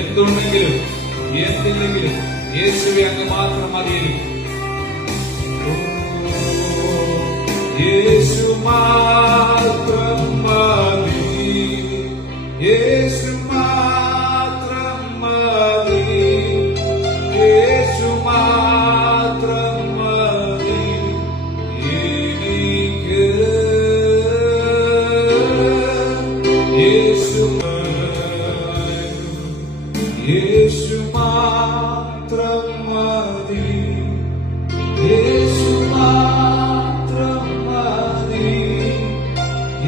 എന്തുണ്ടെങ്കിലും എന്തില്ലെങ്കിലും യേശുവെ അങ്ങ് മാത്രം മതിയായിരിക്കും. യേശു മാത്രം മതി, യേശു മാത്രം മതി, യേശു മാത്രം മതി എനിക്ക്. യേശു യേശു മാത്രം മതി, യേശു മാത്രം മതി,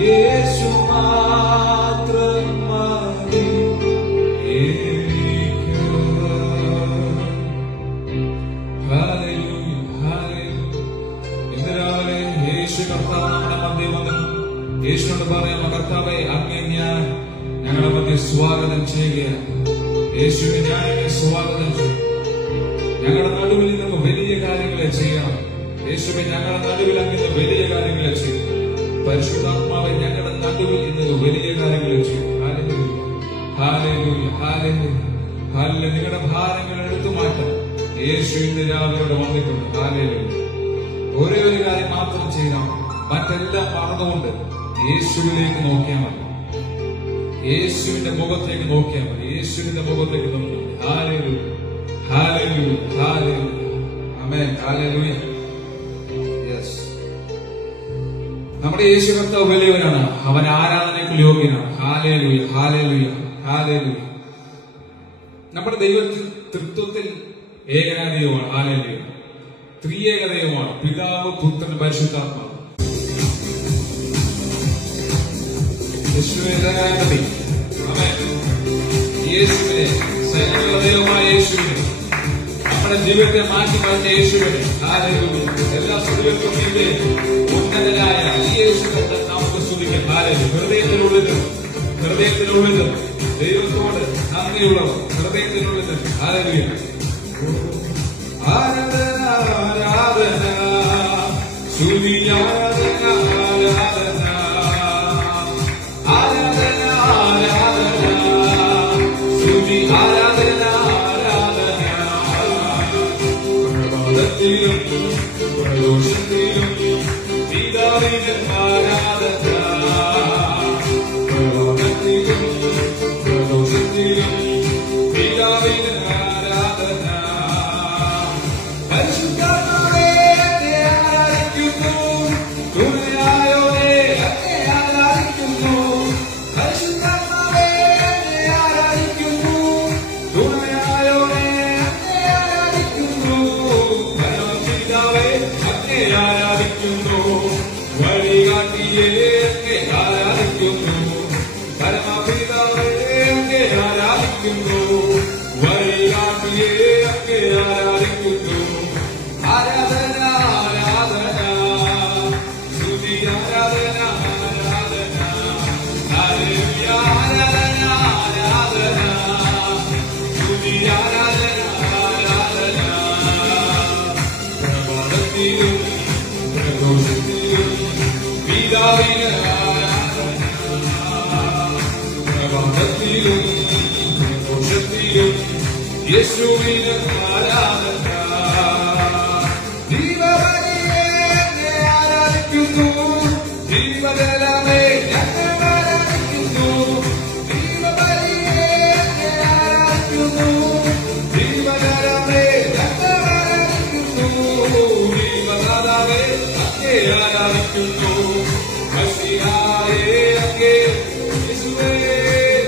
യേശു മാത്രം മതി എനിക്ക്. Hallelujah, hallelujah. ഇന്ന് രാവിലെ യേശു കർത്താവ് നമ്മുടെ മധ്യേ വന്നു. യേശുവിനോട് പറയാം, കർത്താവേ, അങ്ങേ ഞാൻ ഞങ്ങളുടെ മധ്യേ സ്വാഗതം ചെയ്യുകയാണ്. യേശുവെ, ഞാൻ എന്നെ സ്വാഗതം ചെയ്യും. ഞങ്ങളുടെ നടുവിൽ നിന്ന് വലിയ കാര്യങ്ങളെ ചെയ്യണം. യേശുവെ, ഞങ്ങളുടെ നടുവിൽ അങ്ങനെ വലിയ കാര്യങ്ങളെ ചെയ്യും. പരിശുദ്ധാത്മാവെ, ഞങ്ങളുടെ നടുവിൽ ഇന്ന് വലിയ കാര്യങ്ങളെ ചെയ്യും. Hallelujah, hallelujah, hallelujah, hallelujah. നിങ്ങളുടെ ഭാരങ്ങൾ എടുത്തു മാറ്റാൻ യേശു ഇന്ന് രാവിലെ വന്നിട്ടുണ്ട്. ഹല്ലേലൂയ. ഒരേ ഒരു കാര്യം മാത്രം ചെയ്യണം, മറ്റെല്ലാം മറന്നുകൊണ്ട് യേശുവിലേക്ക് നോക്കിയാൽ മതി. യേശുവിന്റെ മുഖത്തേക്ക് നോക്കിയാൽ മതി. യേശുവിന്റെ മുഖത്തേക്ക് നോക്കിയാൽ മതി. ഹല്ലേലൂയ, ഹല്ലേലൂയ, ഹല്ലേലൂയ, ആമേൻ, ഹല്ലേലൂയ. യെസ്, നമ്മുടെ യേശു കർത്താവ് വലിയവനാണ്. അവൻ ആരാധനയ്ക്ക് യോഗ്യനാണ്. Hallelujah, hallelujah, hallelujah. നമ്മുടെ ദൈവത്തിൽ തൃത്വത്തിൽ ഏകനായ ദൈവമാണ്. ഹല്ലേലൂയ. ത്രിയേക ദൈവമാണ്. പിതാവ്, പുത്രൻ, പരിശുദ്ധാത്മാവ്. യേശുവിനെ, സൈന്യങ്ങളുടെ ദൈവമായ യേശുവിനെ, നമ്മുടെ ജീവിതത്തെ മാറ്റി മറിച്ച യേശുവിനെ, എല്ലാ സ്തുതികൾക്കും മീതെ ഉന്നതനായ ഈ യേശുവിനെ നമുക്ക് സ്തുതിക്കാം. ഹൃദയത്തിനുള്ളിലും ദൈവത്തോട് നന്ദിയുള്ളവർ, ഹൃദയത്തിനുള്ളിലും ഹല്ലേലൂയ. ആരാധന, ആരാധന, സ്തുതി, ആരാധന, ആരാധന, ആരാധന, ആരാധന, സ്തുതി, ആരാധന, ആരാധന. പ്രഭാതത്തിലും പ്രദോഷത്തിലും പിതാവിന് ആരാധന. പ്രഭാതത്തിലും പ്രദോഷത്തിലും പിതാവിന് ആരാധന. പരിശുദ്ധാത്മാവേ, അങ്ങേ ആരാധിക്കുന്നു. തുണയായോനേ, അങ്ങേ ആരാധിക്കുന്നു. പരിശുദ്ധാത്മാവേ, അങ്ങേ ആരാധിക്കുന്നു. തുണയായോനേ, അങ്ങേ ആരാധിക്കുന്നു. പരമപിതാവേ, അങ്ങേ ആരാധിക്കുന്നു. വഴികാട്ടിയേ, അങ്ങേ ആരാധിക്കുന്നു. പരമപിതാവേ, അങ്ങേ ആരാധിക്കുന്നു. വഴികാട്ടിയേ, അങ്ങേ ആരാധിക്കുന്നു. ആരാധന, ആരാധന, സ്തുതി, ആരാധന, ആരാധന, ഹല്ലേലൂയ. ആരാധന, ആരാധന, സ്തുതി, ആരാധന, ആരാധന. പ്രഭാതത്തിലും പ്രദോഷത്തിലും പിതാവിന് ആരാധന. പ്രഭാതത്തിലും പ്രദോഷത്തിലും യേശുവിന് ആരാധന. ദീപബലിയെ അങ്ങേ ആരാധിക്കുന്നു. ദീപജലമേ, ഞങ്ങൾ ആരാധിക്കുന്നു. ദീപബലിയെ അങ്ങേ ആരാധിക്കുന്നു. ദീപജലമേ, ഞങ്ങൾ ആരാധിക്കുന്നു. ദീപദാതാവേ, അങ്ങേ ആരാധിക്കുന്നു. മശിഹായേ, അങ്ങേ യേശുവേ,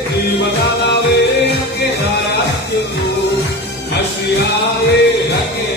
ദീപദാതാവേ, അങ്ങേ ആരാധിക്കുന്നു. മശിഹായേ, അങ്ങേ